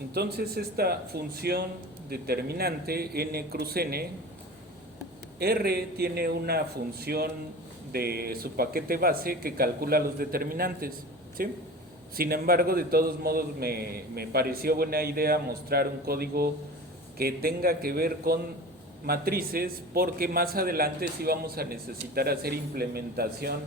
Entonces esta función determinante n cruz n, R tiene una función de su paquete base que calcula los determinantes, ¿sí? Sin embargo, de todos modos me pareció buena idea mostrar un código que tenga que ver con matrices, porque más adelante sí vamos a necesitar hacer implementación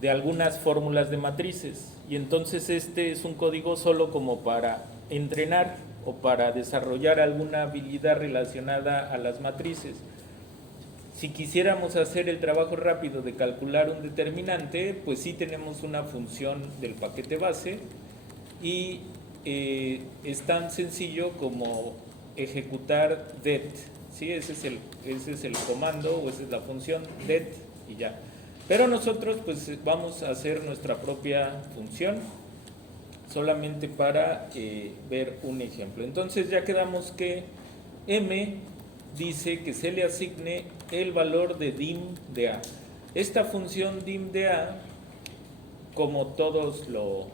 de algunas fórmulas de matrices, y entonces este es un código solo como para entrenar o para desarrollar alguna habilidad relacionada a las matrices. Si quisiéramos hacer el trabajo rápido de calcular un determinante, pues sí tenemos una función del paquete base y es tan sencillo como ejecutar det, ¿sí? Ese es el comando o esa es la función det y ya. Pero nosotros pues vamos a hacer nuestra propia función solamente para ver un ejemplo. Entonces ya quedamos que m dice que se le asigne el valor de dim de a. Esta función dim de a, como todos lo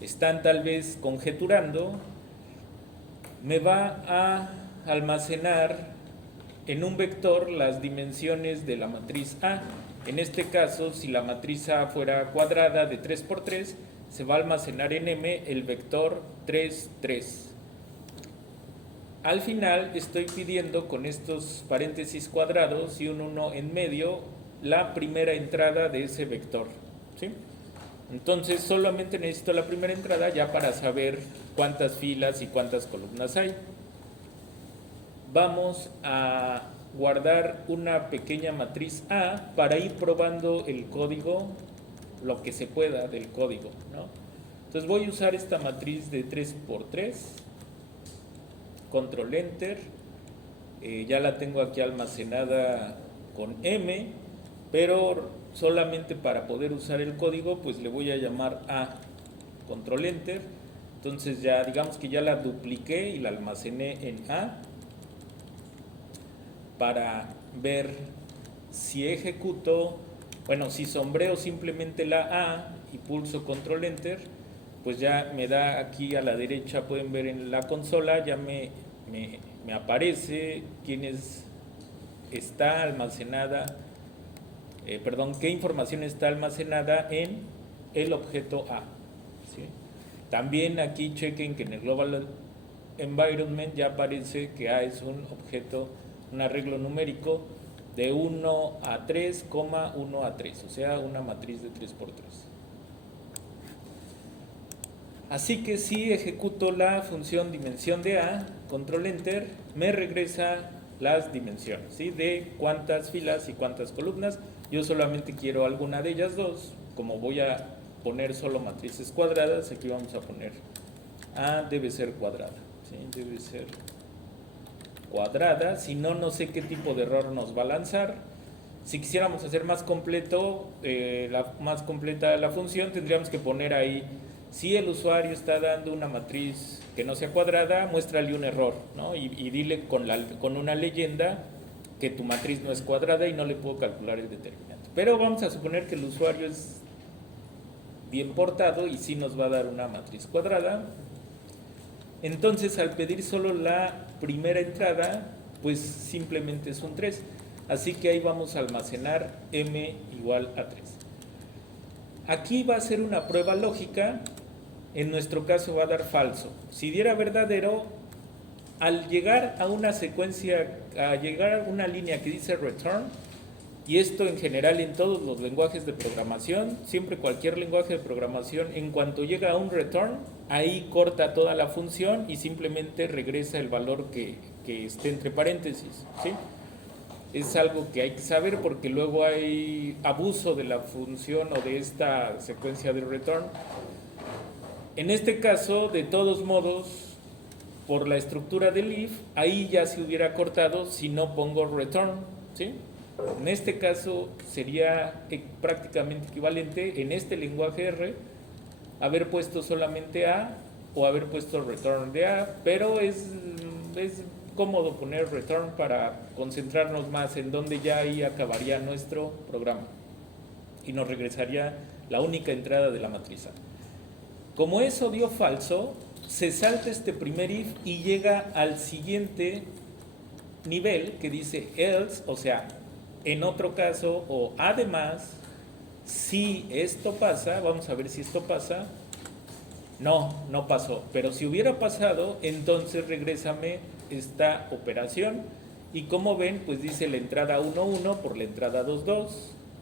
están tal vez conjeturando, me va a almacenar en un vector las dimensiones de la matriz A. En este caso, si la matriz A fuera cuadrada de 3×3, se va a almacenar en M el vector 3, 3. Al final estoy pidiendo con estos paréntesis cuadrados y un 1 en medio la primera entrada de ese vector, ¿sí? Entonces solamente necesito la primera entrada ya para saber cuántas filas y cuántas columnas hay. Vamos a guardar una pequeña matriz A para ir probando el código, lo que se pueda del código, ¿no? Entonces voy a usar esta matriz de 3×3, control enter, ya la tengo aquí almacenada con M, pero solamente para poder usar el código pues le voy a llamar A, control enter. Entonces ya digamos que ya la dupliqué y la almacené en A para ver si ejecuto, bueno, si sombreo simplemente la A y pulso control enter, pues ya me da aquí a la derecha, pueden ver en la consola, ya me aparece está almacenada, qué información está almacenada en el objeto A, ¿sí? También aquí chequen que en el Global Environment ya aparece que A es un objeto, un arreglo numérico de 1 a 3, 1 a 3, o sea, una matriz de 3×3. Así que si ejecuto la función dimensión de A, control enter, me regresa las dimensiones, ¿sí? De cuántas filas y cuántas columnas. Yo solamente quiero alguna de ellas dos. Como voy a poner solo matrices cuadradas, aquí vamos a poner A debe ser cuadrada, ¿sí? Debe ser cuadrada, si no, no sé qué tipo de error nos va a lanzar. Si quisiéramos hacer más completo, más completa la función, tendríamos que poner ahí, si el usuario está dando una matriz que no sea cuadrada, muéstrale un error, ¿no? Y dile con una leyenda que tu matriz no es cuadrada y no le puedo calcular el determinante. Pero vamos a suponer que el usuario es bien portado y sí nos va a dar una matriz cuadrada. Entonces, al pedir solo la primera entrada, pues simplemente es un 3. Así que ahí vamos a almacenar m igual a 3. Aquí va a ser una prueba lógica. En nuestro caso va a dar falso. Si diera verdadero, al llegar a una secuencia, a llegar a una línea que dice return, y esto en general en todos los lenguajes de programación, siempre cualquier lenguaje de programación, en cuanto llega a un return, ahí corta toda la función y simplemente regresa el valor que esté entre paréntesis, ¿sí? Es algo que hay que saber porque luego hay abuso de la función o de esta secuencia de return. En este caso, de todos modos, por la estructura del if, ahí ya se hubiera cortado si no pongo return, ¿sí? En este caso sería prácticamente equivalente en este lenguaje R haber puesto solamente A o haber puesto return de A, pero es cómodo poner return para concentrarnos más en donde ya ahí acabaría nuestro programa y nos regresaría la única entrada de la matriz A. Como eso dio falso, se salta este primer if y llega al siguiente nivel que dice else, o sea, en otro caso, o además, si esto pasa, vamos a ver si esto pasa. No pasó, pero si hubiera pasado, entonces regrésame esta operación. Y como ven, pues dice la entrada 1,1 por la entrada 2,2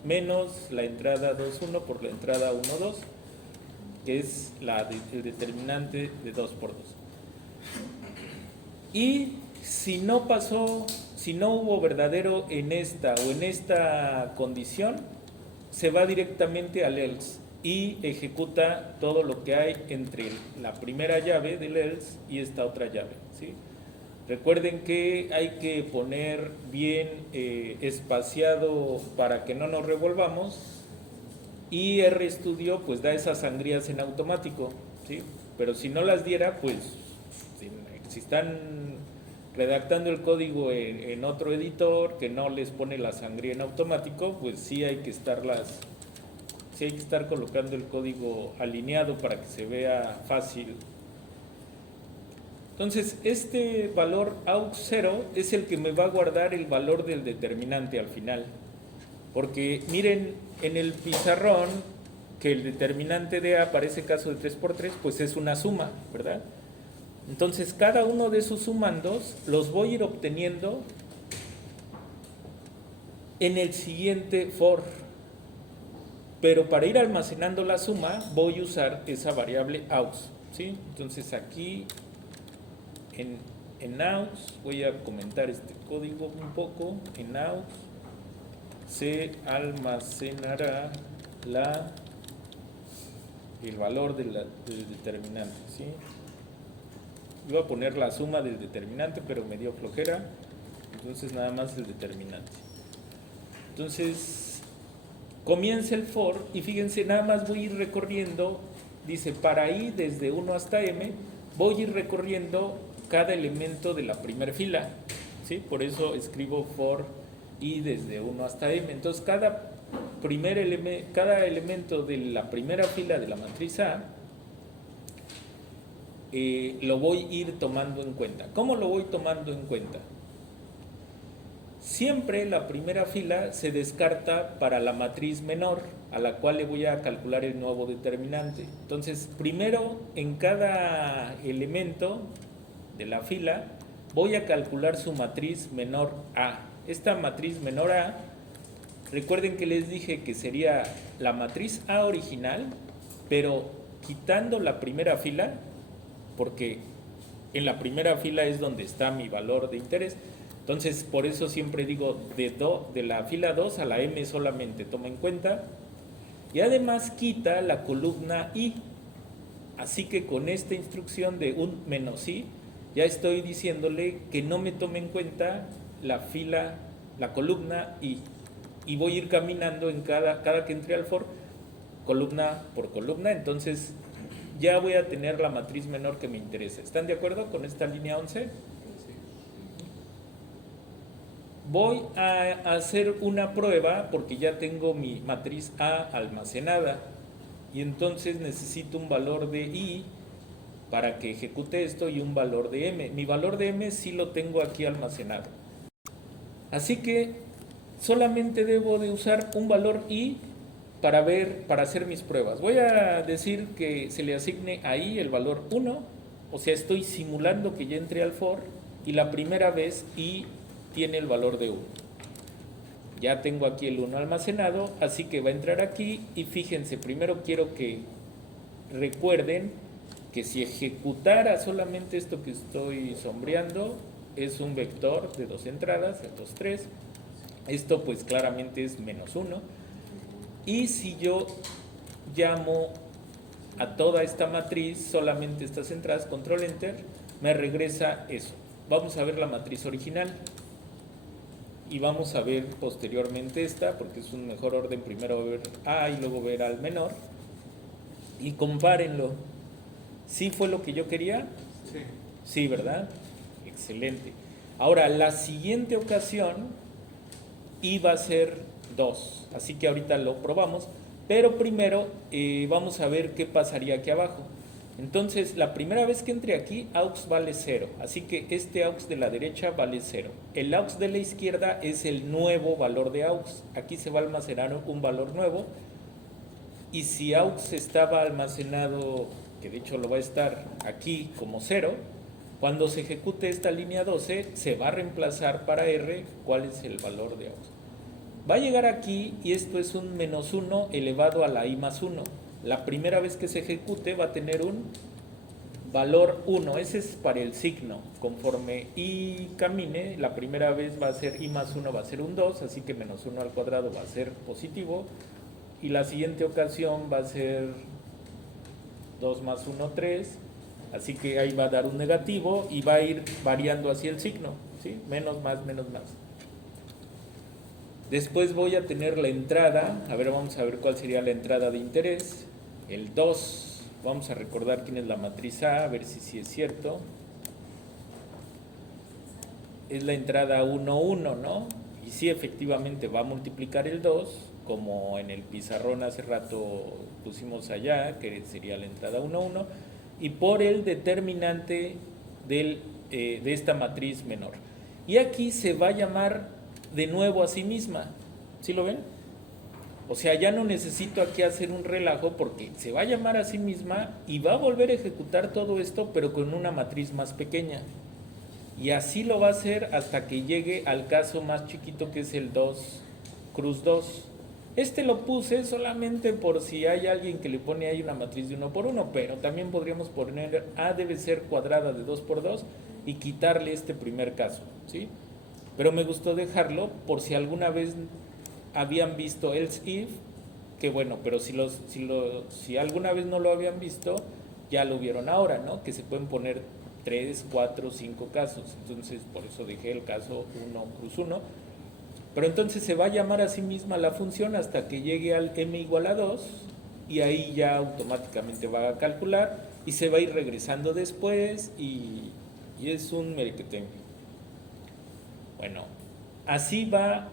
menos la entrada 2,1 por la entrada 1,2, que es el determinante de 2 por 2. Y si no pasó, si no hubo verdadero en esta o en esta condición, se va directamente al else y ejecuta todo lo que hay entre la primera llave del else y esta otra llave, ¿sí? Recuerden que hay que poner bien espaciado para que no nos revolvamos, y RStudio pues da esas sangrías en automático, ¿sí? Pero si no las diera, pues si están redactando el código en otro editor que no les pone la sangría en automático, pues sí hay que estar colocando el código alineado para que se vea fácil. Entonces, este valor aux0 es el que me va a guardar el valor del determinante al final. Porque miren, en el pizarrón, que el determinante de A para ese caso de 3×3, pues es una suma, ¿verdad? Entonces, cada uno de esos sumandos los voy a ir obteniendo en el siguiente for. Pero para ir almacenando la suma, voy a usar esa variable aux, ¿sí? Entonces, aquí en aux, voy a comentar este código un poco. En aux se almacenará el valor del determinante, ¿sí? Iba a poner la suma del determinante, pero me dio flojera, entonces nada más el determinante. Entonces comienza el for y fíjense, nada más voy a ir recorriendo, dice para i desde 1 hasta m, voy a ir recorriendo cada elemento de la primera fila, ¿sí? Por eso escribo for i desde 1 hasta m. Entonces cada elemento de la primera fila de la matriz A lo voy a ir tomando en cuenta. ¿Cómo lo voy tomando en cuenta? Siempre la primera fila se descarta para la matriz menor, a la cual le voy a calcular el nuevo determinante. Entonces, primero en cada elemento de la fila voy a calcular su matriz menor A. Esta matriz menor A, recuerden que les dije que sería la matriz A original, pero quitando la primera fila, porque en la primera fila es donde está mi valor de interés. Entonces, por eso siempre digo de la fila 2 a la m solamente toma en cuenta. Y además quita la columna i. Así que con esta instrucción de un menos i, ya estoy diciéndole que no me tome en cuenta la columna i. Y voy a ir caminando en cada que entre al for, columna por columna. Entonces ya voy a tener la matriz menor que me interesa. ¿Están de acuerdo con esta línea 11? Voy a hacer una prueba porque ya tengo mi matriz A almacenada y entonces necesito un valor de i para que ejecute esto y un valor de m. Mi valor de m sí lo tengo aquí almacenado. Así que solamente debo de usar un valor i para hacer mis pruebas. Voy a decir que se le asigne a i el valor 1, o sea, estoy simulando que ya entré al for y la primera vez i tiene el valor de 1. Ya tengo aquí el 1 almacenado, así que va a entrar aquí y fíjense, primero quiero que recuerden que si ejecutara solamente esto que estoy sombreando, es un vector de 2 entradas, el 2, 3. Esto pues claramente es menos 1. Y si yo llamo a toda esta matriz, solamente estas entradas, control enter, me regresa eso. Vamos a ver la matriz original. Y vamos a ver posteriormente esta, porque es un mejor orden, primero ver A y luego ver al menor. Y compárenlo. ¿Sí fue lo que yo quería? Sí. Sí, ¿verdad? Excelente. Ahora, la siguiente ocasión iba a ser 2. Así que ahorita lo probamos. Pero primero vamos a ver qué pasaría aquí abajo. Entonces, la primera vez que entre aquí, aux vale 0. Así que este aux de la derecha vale 0. El aux de la izquierda es el nuevo valor de aux. Aquí se va a almacenar un valor nuevo. Y si aux estaba almacenado, que de hecho lo va a estar aquí como 0, cuando se ejecute esta línea 12, se va a reemplazar para R cuál es el valor de aux. Va a llegar aquí y esto es un menos 1 elevado a la i más 1. La primera vez que se ejecute va a tener un valor 1. Ese es para el signo. Conforme i camine, la primera vez va a ser i más 1, va a ser un 2, así que menos 1 al cuadrado va a ser positivo. Y la siguiente ocasión va a ser 2 más 1, 3. Así que ahí va a dar un negativo y va a ir variando hacia el signo, ¿sí? Menos, más, menos, más. Después voy a tener la entrada, a ver, vamos a ver cuál sería la entrada de interés. El 2, vamos a recordar quién es la matriz A ver si sí es cierto. Es la entrada 1, 1, ¿no? Y sí, efectivamente va a multiplicar el 2, como en el pizarrón hace rato pusimos allá, que sería la entrada 1, 1, y por el determinante de esta matriz menor. Y aquí se va a llamar de nuevo a sí misma. ¿Sí lo ven? O sea, ya no necesito aquí hacer un relajo porque se va a llamar a sí misma y va a volver a ejecutar todo esto, pero con una matriz más pequeña. Y así lo va a hacer hasta que llegue al caso más chiquito, que es el 2 cruz 2. Este lo puse solamente por si hay alguien que le pone ahí una matriz de 1 por 1, pero también podríamos poner A debe ser cuadrada de 2 por 2 y quitarle este primer caso, ¿sí? Pero me gustó dejarlo por si alguna vez habían visto else if, que bueno, pero si alguna vez no lo habían visto, ya lo vieron ahora, ¿no? Que se pueden poner 3, 4, 5 casos. Entonces, por eso dejé el caso 1 cruz 1. Pero entonces se va a llamar a sí misma la función hasta que llegue al m igual a 2 y ahí ya automáticamente va a calcular y se va a ir regresando después y es un merequetengue. Bueno, así va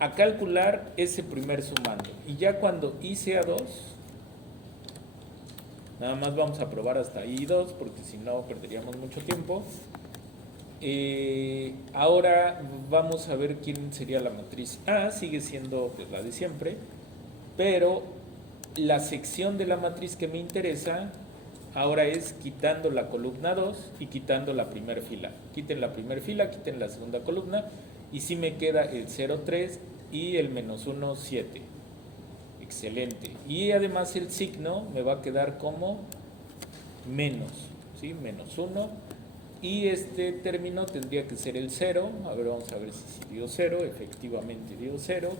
a calcular ese primer sumando. Y ya cuando i sea 2, nada más vamos a probar hasta i2 porque si no perderíamos mucho tiempo. Ahora vamos a ver quién sería la matriz A. Sigue siendo pues, la de siempre, pero la sección de la matriz que me interesa ahora es quitando la columna 2 y quitando la primera fila. Quiten la primera fila, quiten la segunda columna y sí me queda el 0, 3 y el menos 1, 7. Excelente. Y además el signo me va a quedar como menos, ¿sí? Menos 1. Y este término tendría que ser el 0. A ver, vamos a ver si dio 0. Efectivamente dio 0.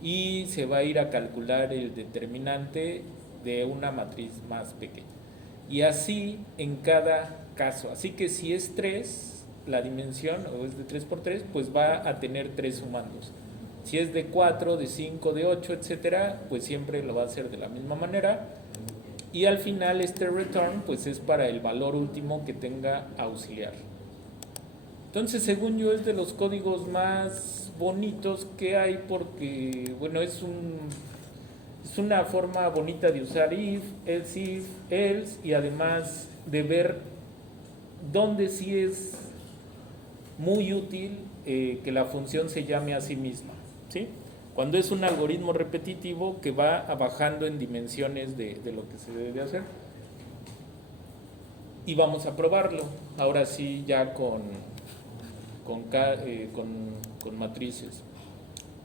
Y se va a ir a calcular el determinante de una matriz más pequeña. Y así en cada caso. Así que si es 3, la dimensión, o es de 3 por 3, pues va a tener 3 sumandos. Si es de 4, de 5, de 8, etcétera, pues siempre lo va a hacer de la misma manera. Y al final este return pues es para el valor último que tenga auxiliar. Entonces, según yo, es de los códigos más bonitos que hay porque, bueno, es una forma bonita de usar if, else y además de ver dónde sí es muy útil que la función se llame a sí misma, ¿sí? Cuando es un algoritmo repetitivo que va bajando en dimensiones de lo que se debe hacer. Y vamos a probarlo, ahora sí ya con matrices.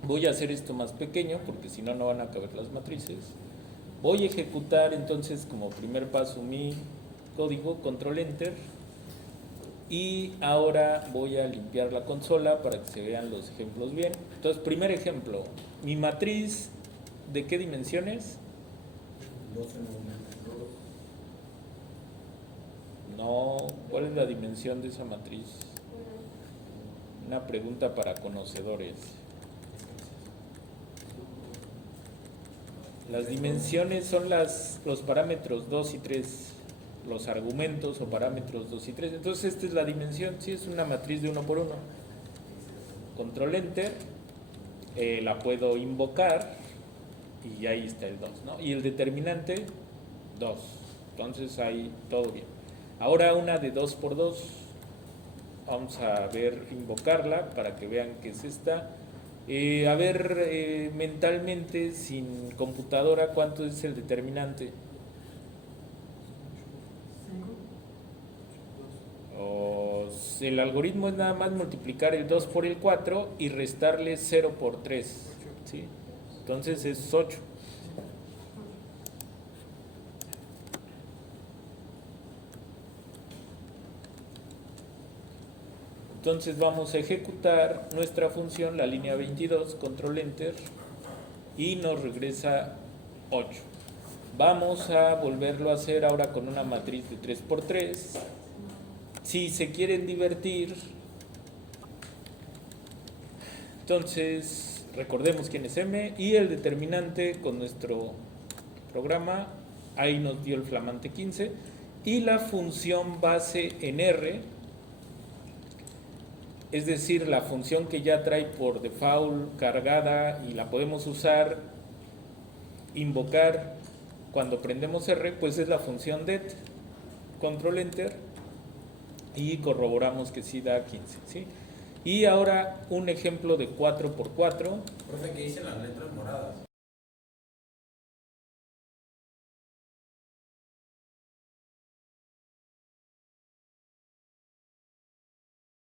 Voy a hacer esto más pequeño porque si no, no van a caber las matrices. Voy a ejecutar entonces como primer paso mi código, control enter. Y ahora voy a limpiar la consola para que se vean los ejemplos bien. Entonces, primer ejemplo, mi matriz, ¿de qué dimensiones? 12. No, ¿cuál es la dimensión de esa matriz? Una pregunta para conocedores. Las dimensiones son los parámetros 2 y 3. Los argumentos o parámetros 2 y 3. Entonces esta es la dimensión, sí, es una matriz de 1 por 1. Control enter, la puedo invocar y ahí está el 2, ¿no? Y el determinante 2. Entonces ahí todo bien. Ahora una de 2 por 2. Vamos a ver, invocarla para que vean que es esta. A ver, mentalmente, sin computadora, ¿cuánto es el determinante? El algoritmo es nada más multiplicar el 2 por el 4 y restarle 0 por 3. ¿Sí? Entonces es 8. Entonces vamos a ejecutar nuestra función, la línea 22, control enter, y nos regresa 8. Vamos a volverlo a hacer ahora con una matriz de 3 por 3. Si se quieren divertir, entonces recordemos quién es M y el determinante con nuestro programa, ahí nos dio el flamante 15, y la función base en R, es decir, la función que ya trae por default cargada y la podemos usar, invocar cuando prendemos R, pues es la función det, control enter, y corroboramos que sí da 15, ¿sí? Y ahora un ejemplo de 4 por 4. Profe, ¿qué dicen las letras moradas?